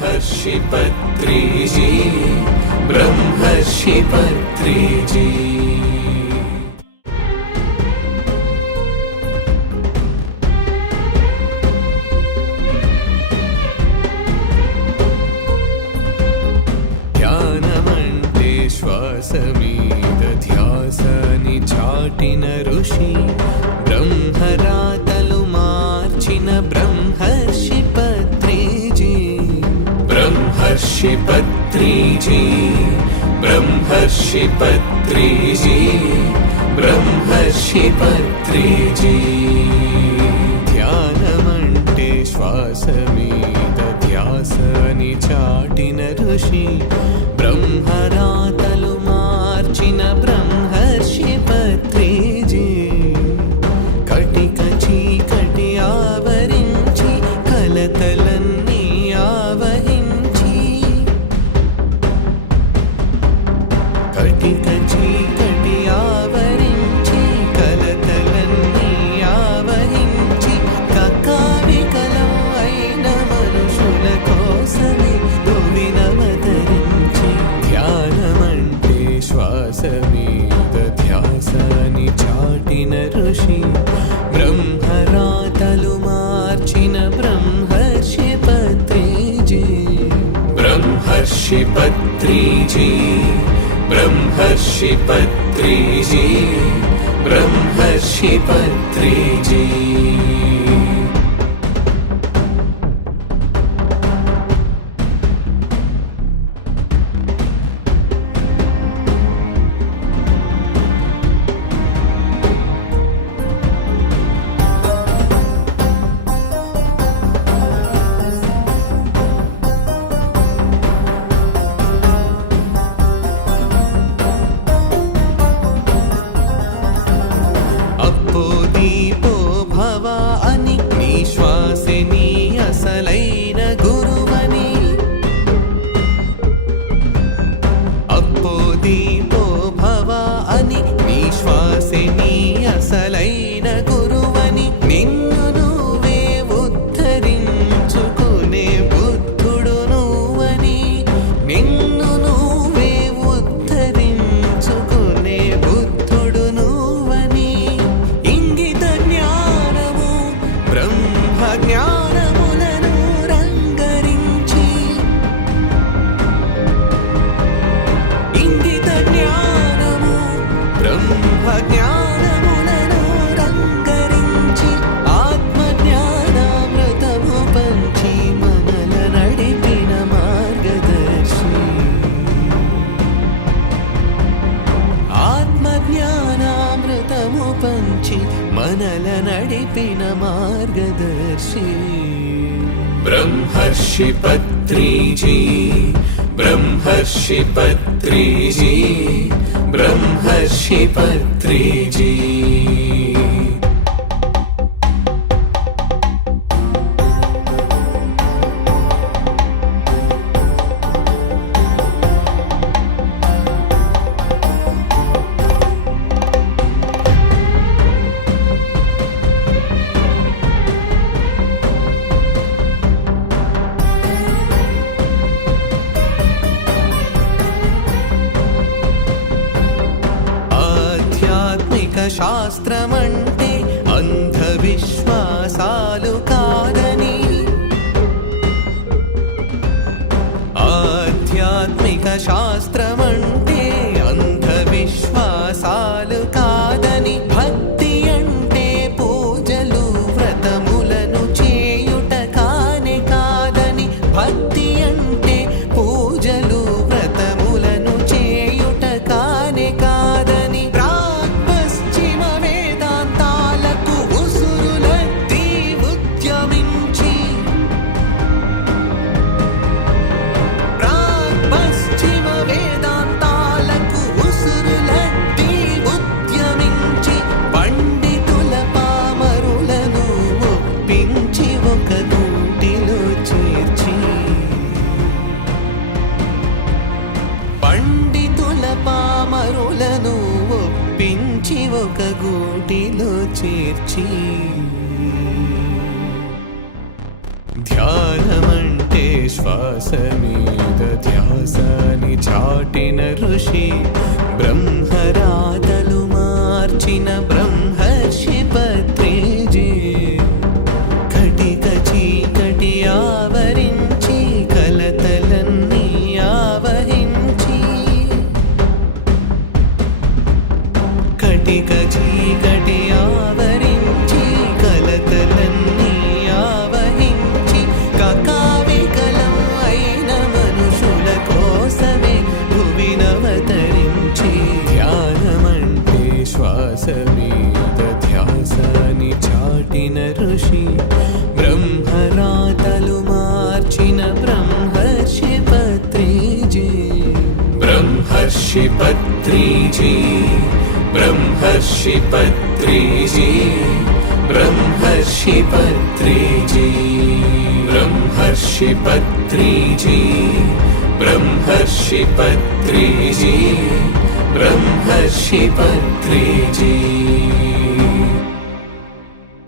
ब्रह्मर्षि पत्रीजी, ब्रह्मर्षि पत्रीजी। ध्यानमंटे श्वासमीद ध्यासनि चाटिन ऋषि, ब्रह्मरातलु मार्चिन ब्रह्मर्षि पत्रीजी, ब्रह्मर्षि पत्रीजी, ब्रह्मर्षि पत्रीजी, ब्रह्मर्षि पत्रीजी। ध्यानमंटे श्वासमीद ध्यासनि चाटिन ऋषि, ब्रह्मरातलु मार्चिन ब्रह्मर्षि पत्रीजी। कटिक चीकटि आवరించి కలతలన్నీ ఆవహించి, కటిక చీకటి ఆవరించి కలతలన్నీ ఆవహించి, కకావికలం అయిన మనుషుల కోసమే దువినవతరించి, ధ్యానమంటే శ్వాస మీద ధ్యాసని చాటిన ఋషి, బ్రహ్మరాతలు మార్చిన బ్రహ్మర్షి పత్రీజీ, బ్రహ్మర్షి పత్రీజీ, బ్రహ్మర్షి పత్రీజీ, బ్రహ్మర్షి పత్రీజీ। అప్పో దీపో భవ అని నీ శ్వాసే నీ అసలైన గురువని, అప్పో దీపో భవ అని నీ శ్వాసే నీ అసలైన గురువని, నిన్ను నువ్వే ఉద్ధరించుకునే బుద్ధుడు నువ్వని, నిన్ను నువ్వే ఉద్ధరించుకునే బుద్ధుడు నువ్వని, ఇంగిత జ్ఞానము బ్రహ్మ జ్ఞానములను రంగరించి, ఇంగిత జ్ఞానము బ్రహ్మ జ్ఞానములను రంగరించి, ఆత్మ జ్ఞానామృతము పంచి మనల నడిపిన మార్గదర్శి, ఆత్మ జ్ఞానామృతము పంచి మనల నడిపిన మార్గదర్శి। బ్రహ్మర్షి పత్రీజీ, బ్రహ్మర్షి పత్రీజీ, బ్రహ్మర్షి పత్రీజీ। ఆధ్యాత్మిక శాస్త్రమంటే అంధవిశ్వాసాలు కాదని, ఆధ్యాత్మిక శాస్త్రమంటే అంధవిశ్వాసాలు కాదని, భక్తి అంటే పూజలు వ్రతములను చేయుట కానే కాదని, భక్తి అంటే పూజలు వ్రతములను చేయుట కానే కాదని, ప్రాక్పశ్చిమ వేదాంతాలకు ఉసురులెత్తి ఉద్యమించి, ప్రాక్పశ్చిమ వేదాంతాలకు ఉసురులెత్తి ఉద్యమించి, పండితుల పామరులను ఒప్పించి ఒక గూటిలో చేర్చి, పండితుల పామరులను ఒప్పించి ఒక గూటిలో చేర్చి, ధ్యానమంటే శ్వాస మీద ధ్యాసని చాటిన ఋషి బ్రహ్మరాతలు మార్చిన బ్రహ్మర్షి పత్రిజీ కటిక చీకటి ఆవరించి కలతలన్నీ ఆవహించి కటిక చీకటి ఆవరించి కలతలన్నీ ఆవహించి కకావికలం అయిన మనుషుల కోసమే భువినవతరించి ధ్యానమంటే శ్వాస మీద ధ్యాసని చాటిన ఋషి బ్రహ్మరాతలు మార్చిన బ్రహ్మర్షి పత్రిజీ బ్రహ్మర్షి పత్రిజీ బ్రహ్మర్షి పత్రిజీ బ్రహ్మర్షి పత్రిజీ బ్రహ్మర్షి పత్రిజీ బ్రహ్మర్షి పత్రిజీ బ్రహ్మర్షి పత్రిజీ